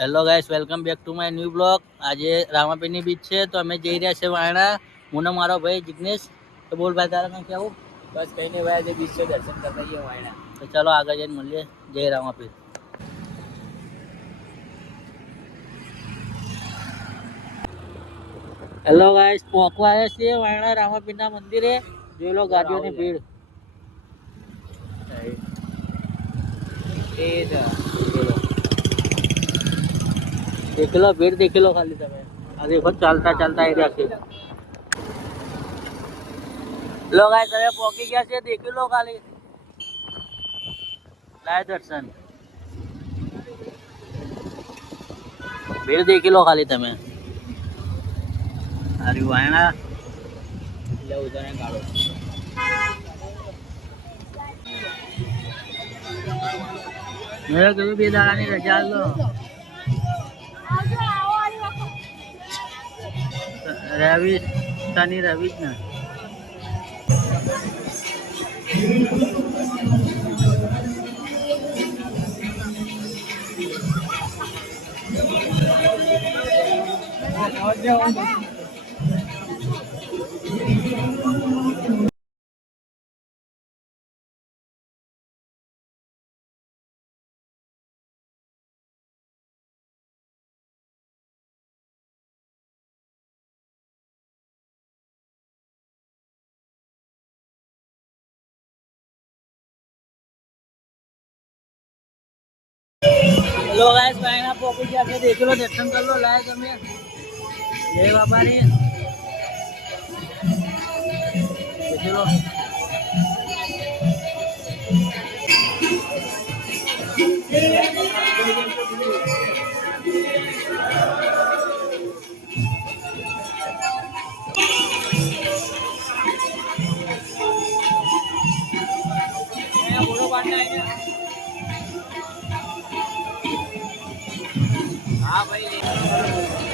Hello guys, welcome back to my new blog. આજે રામાપીરની બીચ છે તો અમે જઈ રહ્યા છે વાયણા. હું ને મારો ભાઈ જિગ્નેશ. તો બોલ ભાઈ, તારે કંઈ કેવું? બસ કઈ નહીં ભાઈ, આજે બીચ છે, દર્શન કરતા જઈએ વાયણા. તો ચલો આગળ જઈને મળીએ. જય રામાપીર. હેલો ગાઈસ, પહોંચવા આવ્યા છીએ વાયણા રામાપીરના મંદિરે. જોઈ લો ગાડીઓની ભીડ. દેખી લો ભીડ, દેખી લો ખાલી તમે. આ દેખો ચાલતા ચાલતા એરિયા છે. લો ગાઈસ, હવે પહોંચી ગયા છે. દેખી લો ખાલી. લાય દર્શન. ભીડ દેખી લો ખાલી તમે. અરે વાયણા લેવું તો નહીં કાઢો. મેં કીધું 2 દાડાની રજા લો. રવિ શનિ રવિ જ ને. હેલો ગાઈસ, વાયણા પહોંચી ગયા છે. દેખી લો, દર્શન કરી લો. લાય તમે. જય બાબાની. દેખી લો. હા ભાઈ.